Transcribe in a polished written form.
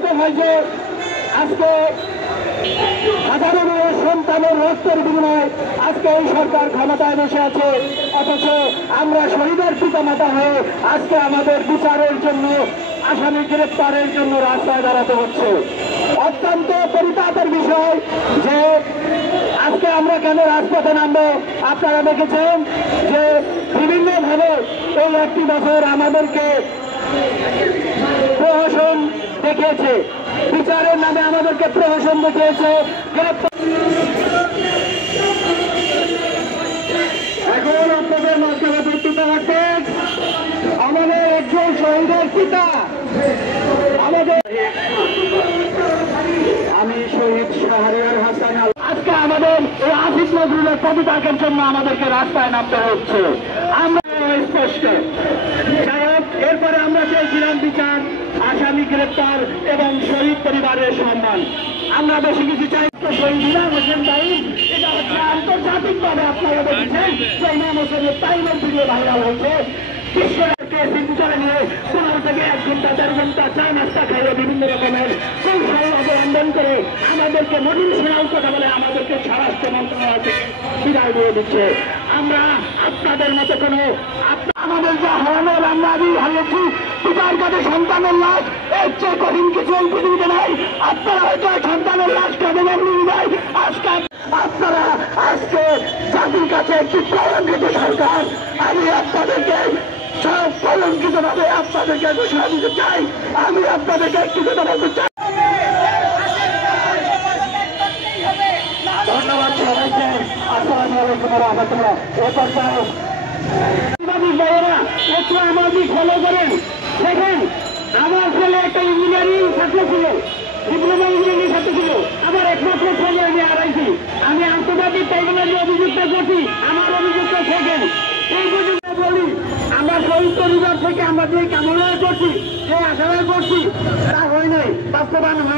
করতে হয় যে আজকে হাজারো সন্তানের রক্তের বিনিময়ে আজকে এই সরকার ক্ষমতায় বসে আছে, অথচ আমরা শহীদের পিতামাতা হয়ে আজকে আমাদের বিচারের জন্য, আসামি গ্রেপ্তারের জন্য রাস্তায় দাঁড়াতে হচ্ছে। অত্যন্ত পরিতাপের বিষয় যে আজকে আমরা কেন রাজপথে নামবো। আপনারা দেখেছেন যে বিভিন্নভাবে এই একটি বছর আমাদেরকে প্রহসন দেখিয়েছে, বিচারের নামে আমাদেরকে প্রহসন দেখিয়েছে। এখন আপনাদের মাধ্যমে বক্তব্য রাখবেন আমাদের একজন শহীদের পিতা, আমি শহীদ শাহরিয়ার হাসান। আজকে আমাদের এই আসিফ নজরুলের পদত্যাগের জন্য আমাদেরকে রাস্তায় নামতে হচ্ছে। আমরা স্পষ্ট, যাই হোক, এরপরে আমরা চেয়েছিলাম বিচার, আসামি গ্রেপ্তার এবং শহীদ পরিবারের সম্মান। আমরা বেশি কিছু চাই। শহীদ ইমাম হোসেন তাইম, এটা হচ্ছে আন্তর্জাতিকভাবে আপনারা দেখেছেন যে ইমাম হোসেনের তাইমের ভিডিও ভাইরাল হয়েছে। কৃষ্ণকে সিঙ্গুচারে নিয়ে 15 থেকে 1 ঘন্টা 1.5 ঘন্টা চা নাস্তা খাইয়ে বিভিন্ন রকমের কৌশল অবলম্বন করে আমাদেরকে মডিল শোনার কথা বলে আমাদেরকে স্বরাষ্ট্র মন্ত্রণালয় থেকে বিদায় দিয়ে দিচ্ছে। আমরা আপনাদের মতো কোনো আমাদের যা হারানোর আমরা হারিয়েছি, পিতার কাছে সন্তানের লাশ, এর চেয়ে কঠিন কিছু এই পৃথিবীতে নাই। আপনারা হয়তো সন্তানের লাশ কেঁদে নেই, আজকে আপনারা আজকে জাতির কাছে একটি কলঙ্কিত সরকার। আমি আপনাদেরকে সব কলঙ্কিত ভাবে আপনাদেরকে ঘোষণা দিতে চাই। আমি আপনাদেরকে একটি কথা বলতে চাই। ধন্যবাদ সবাইকে। আসসালামু আলাইকুম ওয়া রাহমাতুল্লাহ। এ পর্যায়ে ভাইয়েরা একটু আমার দিক ফলো করেন। দেখেন, আমার ছেলে একটা ইঞ্জিনিয়ারিং ছাত্র ছিল, ডিপ্লোমা ইঞ্জিনিয়ারিং ছাত্র ছিল, আমার একমাত্র ছেলে আমি হারাইছি। আমি আন্তর্জাতিক ট্রাইব্যুনালে অভিযুক্ত করছি, আমার অভিযুক্ত থাকেন। এই পর্যন্ত বলি, আমরা শহীদ পরিবার থেকে আমরা যে কামনা করছি, যে আশা করছি, তা হয় নাই, বাস্তবায়ন হয়।